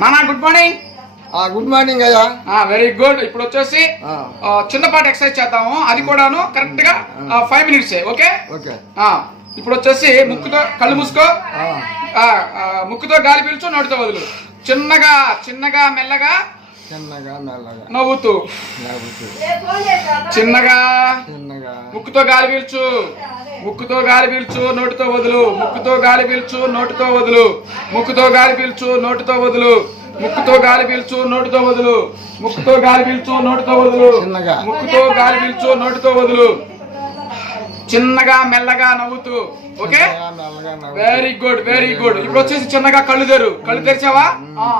నానా good morning. Good morning అయ్యా. Very good. ఇప్పుడు వచ్చేసి చిన్నపాటి ఎక్సర్సైజ్ చేద్దాము, అది కూడాను కరెక్ట్ గా 5 minutes. Okay okay. ఇప్పుడు వచ్చేసి ముక్కుతో కళ్ళు మూసుకో, ముక్కుతో గాలి పీల్చు, నోటితో వదులు. చిన్నగా చిన్నగా మెల్లగా చిన్నగా మెల్లగా నవ్వుతూ చిన్నగా చిన్నగా ముక్కుతో గాలి పీల్చు, ముక్కుతో గాలి పీల్చు, నోటితో వదులు. ముక్కుతో గాలి పీల్చు, నోటితో వదులు. ముక్కుతో గాలి పీల్చు, నోటితో వదులు. ముక్కుతో గాలి పీల్చు, నోటితో వదులు. ముక్కుతో గాలి పీల్చు, నోటితో వదులు. ముక్కుతో గాలి పీల్చు, నోటితో వదులు. చిన్నగా మెల్లగా నవ్వుతూ. Okay, very good very good. ఇప్పుడు వచ్చేసి చిన్నగా కళ్ళు తెరు. కళ్ళు తెరిచావా?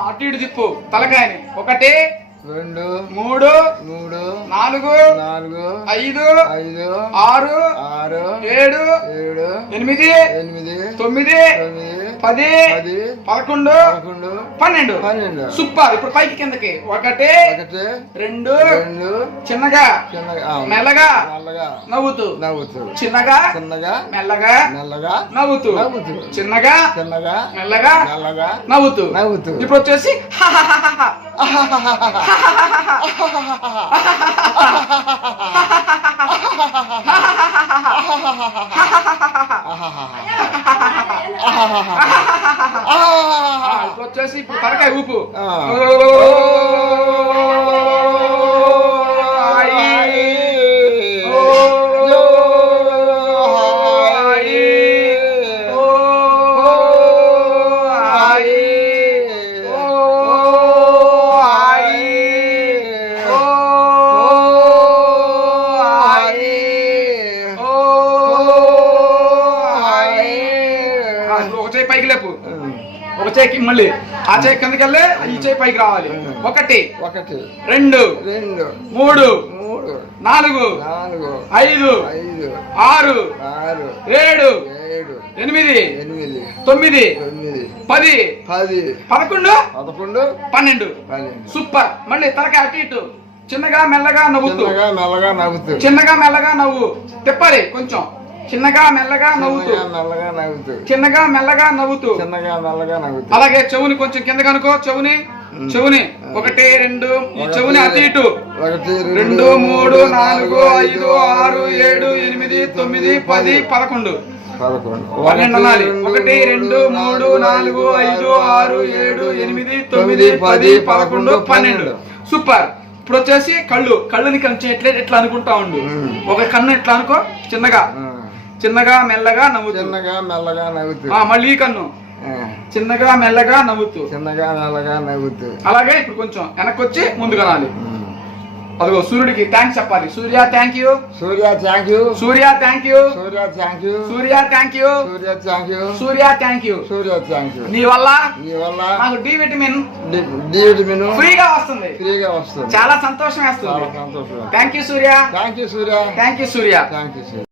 అటు ఇటు తిప్పు తలకాయని. 1 2 3 4 5 6 7 8 9 10 11 12. సూపర్. ఇప్పుడు పైకి కిందకి. 1 2 చిన్నగా మెల్లగా నవ్వుతూ. చిన్నగా మెల్లగా నవ్వుతూ. చిన్నగా మెల్లగా నవ్వుతూ. ఇప్పుడు వచ్చేసి ఇప్పుడు వచ్చేసి ఇప్పుడు తలకాయ ఊపు. ఒక చేయి పైకి లేపు, ఒక చేయికి మళ్ళీ ఆ చేయి కిందకి వెళ్ళి ఈ చేయి పైకి రావాలి. 1 2 3 4 5 6 7 8 9 10 11 12. సూపర్. మళ్ళీ తలకాయ అటు ఇటు చిన్నగా మెల్లగా నవ్వుతూ. చిన్నగా మెల్లగా నవ్వు. తిప్పాలి కొంచెం. చిన్నగా మెల్లగా నవ్వుతూ. చిన్నగా మెల్లగా నవ్వుతూ. అలాగే చెవుని కొంచెం కిందగా అనుకో. చెవుని 1 2 ఈ చెవుని అటు ఇటు 2 3 4 5 6 7 8 9 10 11 12 అనాలి. 1 2 3 4 5 6 7 8 9 10 11 12. సూపర్. ఇప్పుడు వచ్చేసి కళ్ళుని కొంచెం ఎట్లా అనుకుంటా ఉండు. ఒక కన్ను ఎట్లా అనుకో. చిన్నగా మెల్లగా నవ్వుతూ. మళ్ళీ ఈ కన్ను చిన్నగా మెల్లగా నవ్వుతూ. అలాగే ఇప్పుడు కొంచెం వెనక్కి వచ్చి ముందుగా రాలి. అదిగో సూర్యుడికి థ్యాంక్స్ చెప్పాలి. Surya thank you. Surya thank you. Surya thank you. Surya thank you. నీ వల్ల నాకు డి విటమిన్ ఫ్రీగా వస్తుంది. చాలా సంతోషం వేస్తుంది. Thank you Surya.